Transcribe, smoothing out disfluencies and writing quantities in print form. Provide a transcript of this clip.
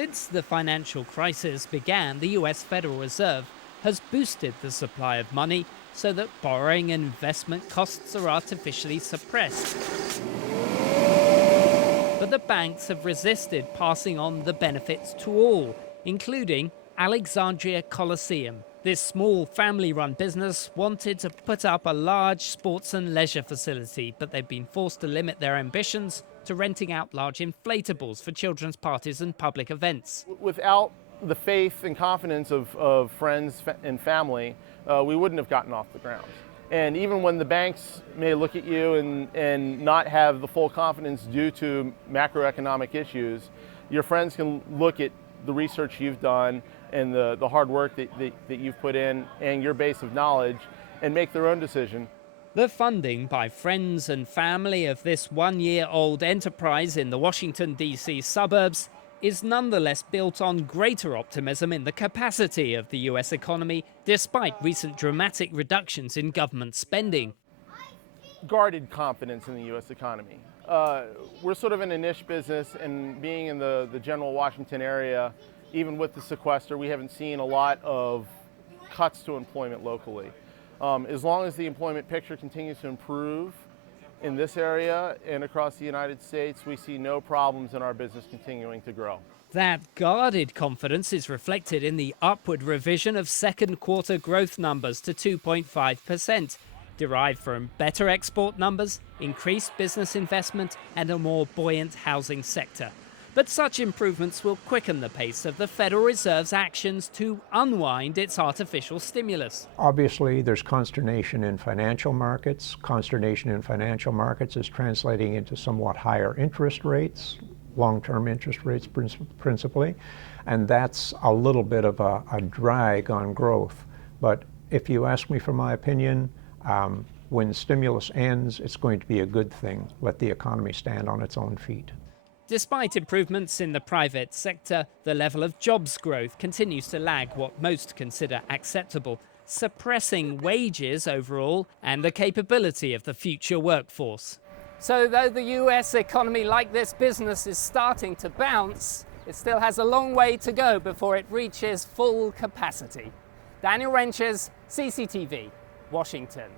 Since the financial crisis began, the US Federal Reserve has boosted the supply of money so that borrowing and investment costs are artificially suppressed. But the banks have resisted passing on the benefits to all, including Alexandria Coliseum. This small family-run business wanted to put up a large sports and leisure facility, but they've been forced to limit their ambitions to renting out large inflatables for children's parties and public events. Without the faith and confidence of friends and family, we wouldn't have gotten off the ground. And even when the banks may look at you and not have the full confidence due to macroeconomic issues, your friends can look at the research you've done and the hard work that you've put in and your base of knowledge and make their own decision. The funding by friends and family of this one-year-old enterprise in the Washington, D.C. suburbs is nonetheless built on greater optimism in the capacity of the US economy, despite recent dramatic reductions in government spending. Guarded confidence in the US economy. We're sort of in a niche business, and being in the general Washington area, even with the sequester, we haven't seen a lot of cuts to employment locally. As long as the employment picture continues to improve in this area and across the United States, we see no problems in our business continuing to grow. That guarded confidence is reflected in the upward revision of second quarter growth numbers to 2.5%, derived from better export numbers, increased business investment, and a more buoyant housing sector. But such improvements will quicken the pace of the Federal Reserve's actions to unwind its artificial stimulus. Obviously, there's consternation in financial markets. Consternation in financial markets is translating into somewhat higher interest rates, long-term interest rates principally, and that's a little bit of a drag on growth. But if you ask me for my opinion, when stimulus ends, it's going to be a good thing. Let the economy stand on its own feet. Despite improvements in the private sector, the level of jobs growth continues to lag what most consider acceptable, suppressing wages overall and the capability of the future workforce. So though the US economy, like this business, is starting to bounce, it still has a long way to go before it reaches full capacity. Daniel Wrenches, CCTV, Washington.